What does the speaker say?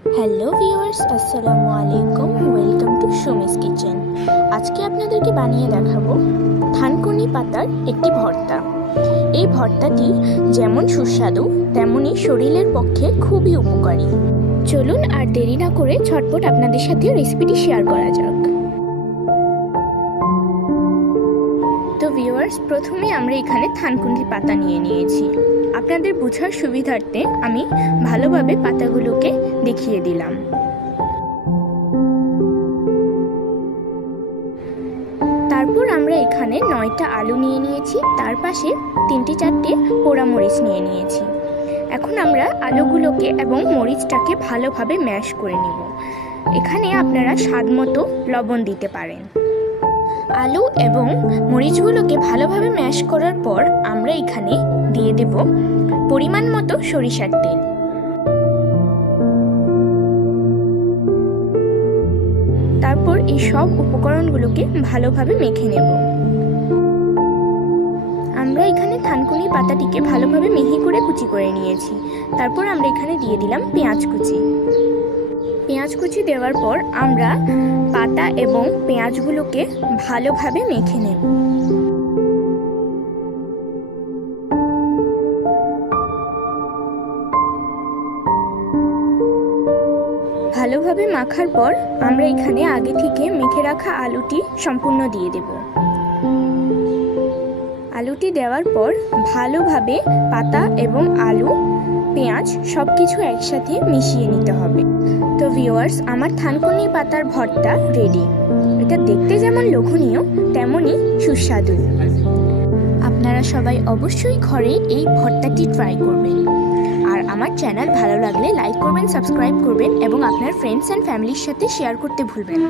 Hello viewers, আসসালামু আলাইকুম। Welcome to Sumi's kitchen. আজকে আপনাদেরকে বানিয়ে দেখাবো থানকুনি পাতার একটি ভর্তা। এই ভর্তাটি যেমন সুস্বাদু তেমনি শরীরের পক্ষে খুবই উপকারী। চলুন আর দেরি না করে ঝটপট আপনাদের সাথে রেসিপিটি শেয়ার করা যাক। তো ভিউয়ার্স, প্রথমে আমরা এখানে থানকুনি পাতা নিয়েছি। আপনাদের বোঝার সুবিধার্থে আমি ভালোভাবে পাতাগুলোকে দেখিয়ে দিলাম। তারপর আমরা এখানে 9টা আলু নিয়েছি, তার পাশে 3-4টে পোড়ামরিচ নিয়েছি। এখন আমরা আলুগুলোকে এবং মরিচটাকে ভালোভাবে ম্যাশ করে নেব। এখানে আপনারা স্বাদমতো লবণ দিতে পারেন। আলু এবং মরিচগুলোকে ভালোভাবে ম্যাশ করার পর আমরা এখানে দিয়ে দেব পরিমাণ মতো সরিষার তেল। তারপর এই সব উপকরণগুলোকে ভালোভাবে মেখে নেব। আমরা এখানে থানকুনি পাতাটিকে ভালোভাবে মিহি করে কুচি করে নিয়েছি। তারপর আমরা এখানে দিয়ে দিলাম পেঁয়াজ কুচি। পেঁয়াজ কুচি দেওয়ার পর আমরা পাতা এবং পেঁয়াজগুলোকে ভালোভাবে মেখে নেব। ভালোভাবে মাখার পর আমরা এখানে আগে থেকে মেখে রাখা আলুটি সম্পূর্ণ দিয়ে দেব। আলুটি দেওয়ার পর ভালোভাবে পাতা এবং আলু, পেঁয়াজ সবকিছু একসাথে মিশিয়ে নিতে হবে। তো ভিউয়ার্স, আমার থানকুনি পাতার ভর্তা রেডি। এটা দেখতে যেমন লোভনীয় তেমনই সুস্বাদু। আপনারা সবাই অবশ্যই ঘরে এই ভর্তাটি ট্রাই করবেন। আর আমার চ্যানেল ভালো লাগলে লাইক করবেন, সাবস্ক্রাইব করবেন এবং আপনার ফ্রেন্ডস অ্যান্ড ফ্যামিলির সাথে শেয়ার করতে ভুলবেন না।